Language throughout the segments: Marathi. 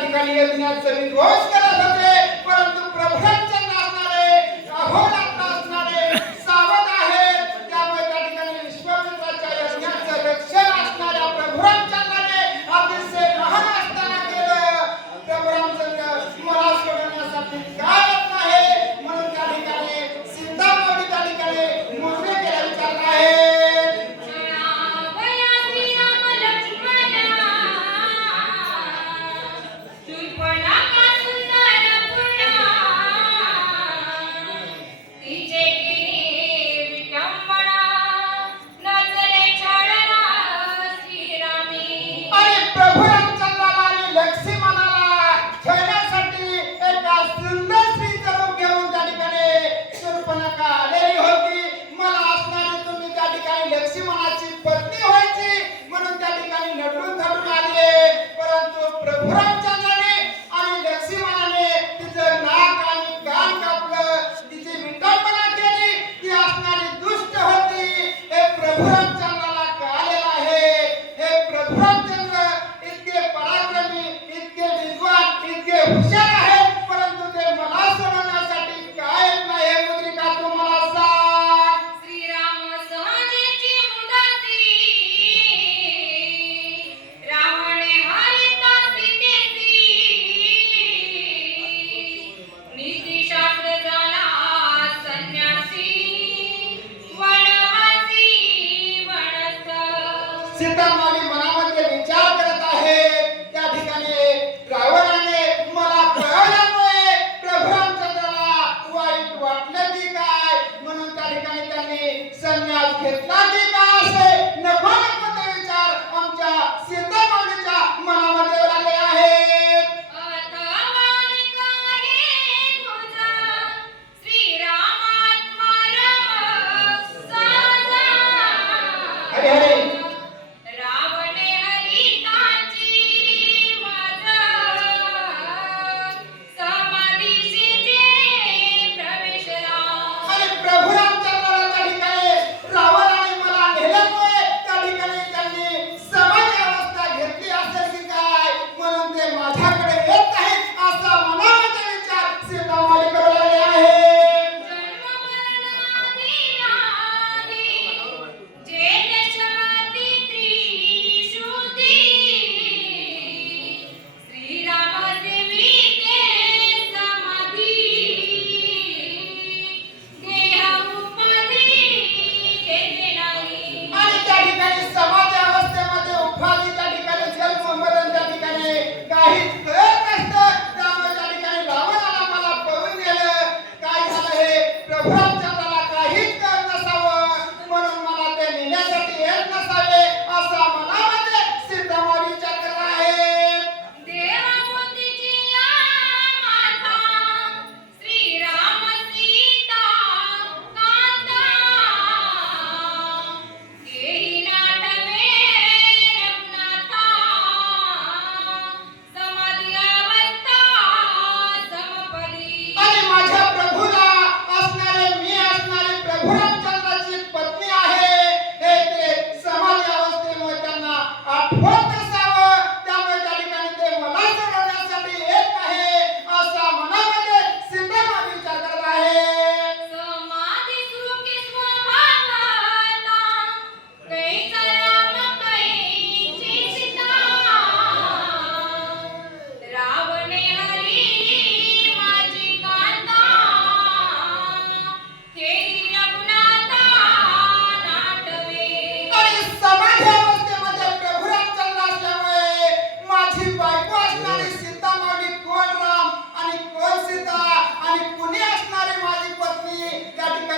ठिकाणी करत होते परंतु प्रभूंच्या नाचणारे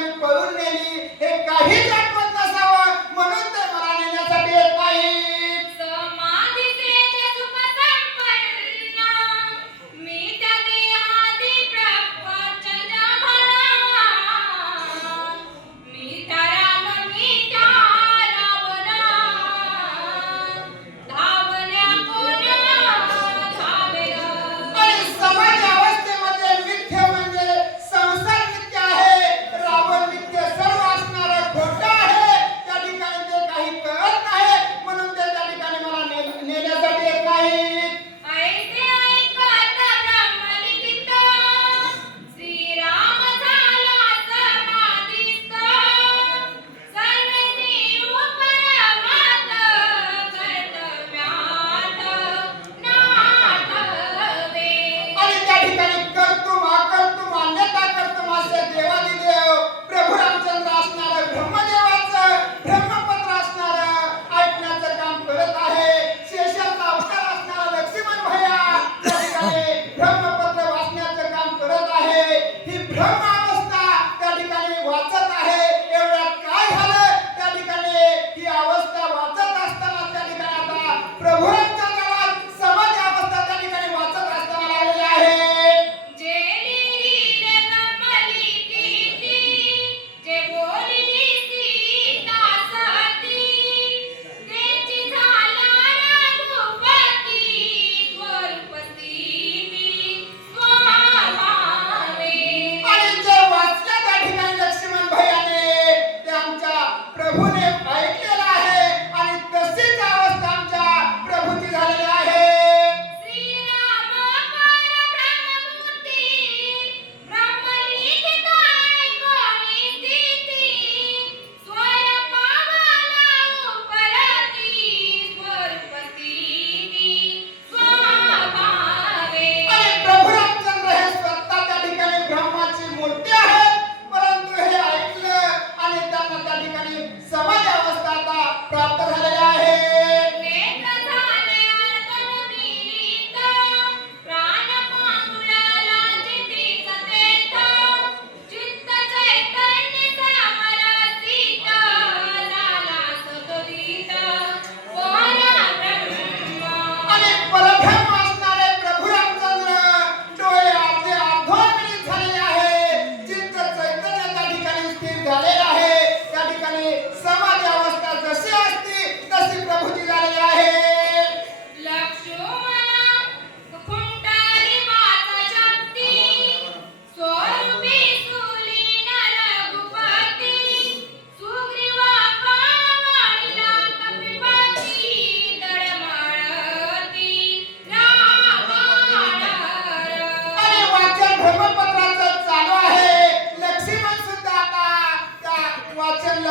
Israel, el Come on.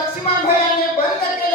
Laxman भैया ने बंद कर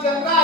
generale